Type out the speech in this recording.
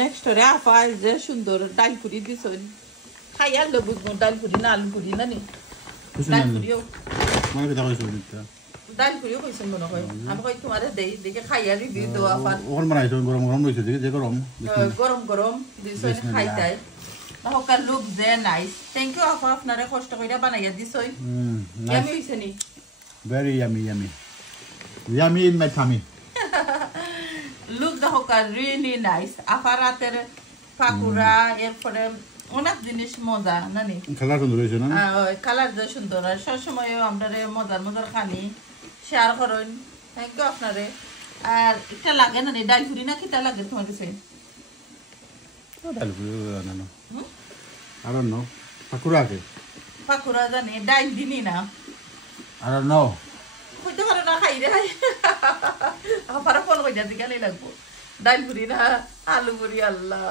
next রে আপা যে সুন্দর ডাল পুরি দিছন খাইয়া লো বুঝবো ডাল পুরি না আলু পুরি না নি ডাল পুরিও মানে কি দাও দিতে ডাল পুরিও কইছেন মনে হয় আমি কই তোমারে দেই দেখে খাইয়া রিভিউ দাও আপা ওর বানাইছো গরম গরম রইছে যে গরম গরম গরম দিছন খাইতাই হোকার লুক যে নাইস থ্যাংক ইউ আপা আপনারে কষ্ট কইরা বানাইয়া দিছই ইয়ামি হইছে নি very yummy yummy in my tummy look the hookah really nice aparater pakura এরপরে অনেক জিনিস মজা নানি কালার সুন্দর হইছে না কালার যে সুন্দর আর সব সময় আমরারে মজার মজার খানি শেয়ার করুন থ্যাংক ইউ আপনারে আর এটা লাগে না ডাল পুরি না কিটা লাগে তোমার কাছে ডাল পুরি না না I don't know pakura জানি ডাল দিনি না I don't know কইতে পারে না খাই রে আপারা ফোন কইয়া দিকে লাগবো ডাল পুরি না আলু পুরি আল্লাহ